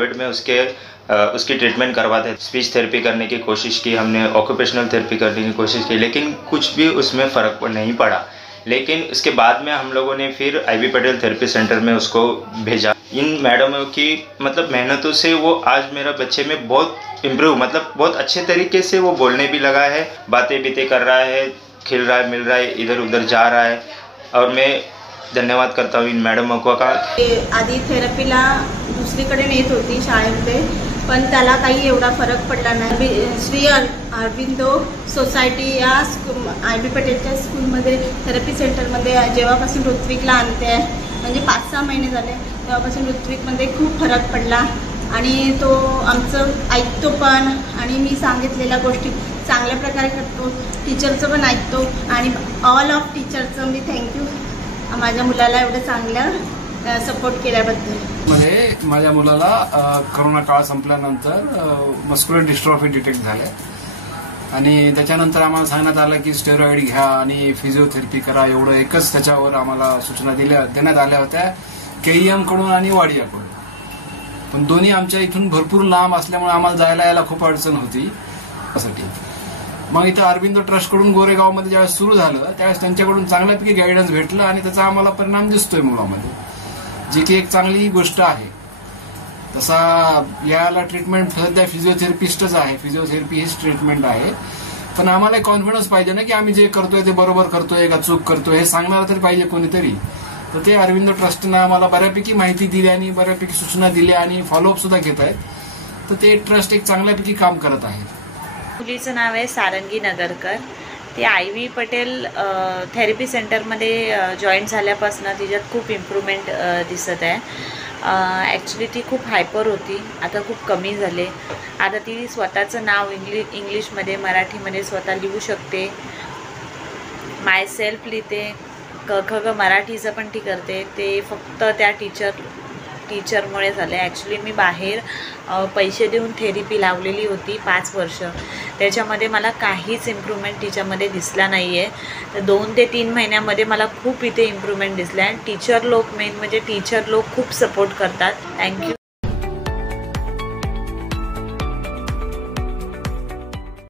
Covid में उसकी treatment करवाते, स्पीच थेरेपी करने की कोशिश की हमने, ऑक्यूपेशनल थेरेपी करने की कोशिश की, लेकिन कुछ भी उसमें फ़र्क नहीं पड़ा। लेकिन उसके बाद में हम लोगों ने फिर आईवी पटेल थेरेपी सेंटर में उसको भेजा। इन मैडमों की मतलब मेहनतों से वो आज मेरा बच्चे में बहुत इम्प्रूव, मतलब बहुत अच्छे तरीके से वो बोलने भी लगा है, बातें बीतें कर रहा है, खेल रहा है, मिल रहा है, इधर उधर जा रहा है। और मैं धन्यवाद करता हूँ इन मॅडमों का। आधी थेरपीला दुसरीकडे नेत होती शाळेमध्ये, पण त्याला काही एवढा फरक पडला नाही। श्री अरविंदो सोसायटी या आयबी पटेलच्या स्कूलमध्ये थेरपी सेंटरमध्ये जेव्हापासून ऋत्विकला आणते आहे, म्हणजे 5-6 महिने झाले, तेव्हापासून ऋत्विकमध्ये खूप फरक पडला आणि तो आमचं ऐकतो पण, आणि मी सांगितलेल्या गोष्टी चांगल्या प्रकारे करतो, टीचरचं पण ऐकतो, आणि ऑल ऑफ टीचरचं मी थँक्यू माझ्या मुलाला एवढं चांगलं सपोर्ट केल्याबद्दल। माझ्या मुलाला कोरोना काळ संपल्यानंतर मस्क्युलर डिस्ट्रॉफी डिटेक्ट झाले आणि त्याच्यानंतर आम्हाला सांगण्यात आलं की स्टेरॉइड घ्या आणि फिजिओथेरपी करा, एवढं एकच त्याच्यावर आम्हाला सूचना देण्यात आल्या होत्या केईएम कडून आणि वाडियाकडून। पण दोन्ही आमच्या इथून भरपूर लांब असल्यामुळे आम्हाला जायला यायला खूप अडचण होती त्यासाठी। मग इथं अरविंदो ट्रस्टकडून गोरेगावमध्ये ज्यावेळेस सुरू झालं त्यावेळेस त्यांच्याकडून चांगल्यापैकी गायडन्स भेटलं आणि त्याचा आम्हाला परिणाम दिसतोय मुलामध्ये, जी की एक चांगली गोष्ट आहे। तसा याला ट्रीटमेंट सध्या फिजिओथेरपिस्टच आहे, फिजिओथेरपी हीच ट्रीटमेंट आहे, पण आम्हाला कॉन्फिडन्स पाहिजे ना की आम्ही जे करतोय ते बरोबर करतोय का चूक करतोय हे सांगणार तरी पाहिजे कोणीतरी। तर ते अरविंदो ट्रस्टनं आम्हाला बऱ्यापैकी माहिती दिली आणि बऱ्यापैकी सूचना दिल्या आणि फॉलोअप सुद्धा घेत आहेत, तर ते ट्रस्ट एक चांगल्यापैकी काम करत आहे। मुलीचं नाव आहे सारंगी नगरकर। ती आयवी पटेल थेरपी सेंटरमध्ये जॉईन झाल्यापासून तिच्यात खूप इम्प्रूव्हमेंट दिसत आहे। ॲक्च्युली ती खूप हायपर होती, आता खूप कमी झाले। आता ती स्वतःचं नाव इंग्लिशमध्ये मराठीमध्ये स्वतः लिहू शकते, माय सेल्फ लिहिते, क ख ग मराठीचं पण ती करते। ते फक्त त्या टीचरमुळे झालं। ॲक्च्युली मी बाहेर पैसे देऊन थेरपी लावलेली होती 5 वर्ष, त्याच्यामध्ये मला काहीच इम्प्रूव्हमेंट तिच्यामध्ये दिसला नाही आहे। तर 2 ते 3 महिन्यामध्ये मला खूप इथे इम्प्रूव्हमेंट दिसला आहे। टीचर लोक मेन म्हणजे टीचर लोक खूप सपोर्ट करतात। थँक्यू।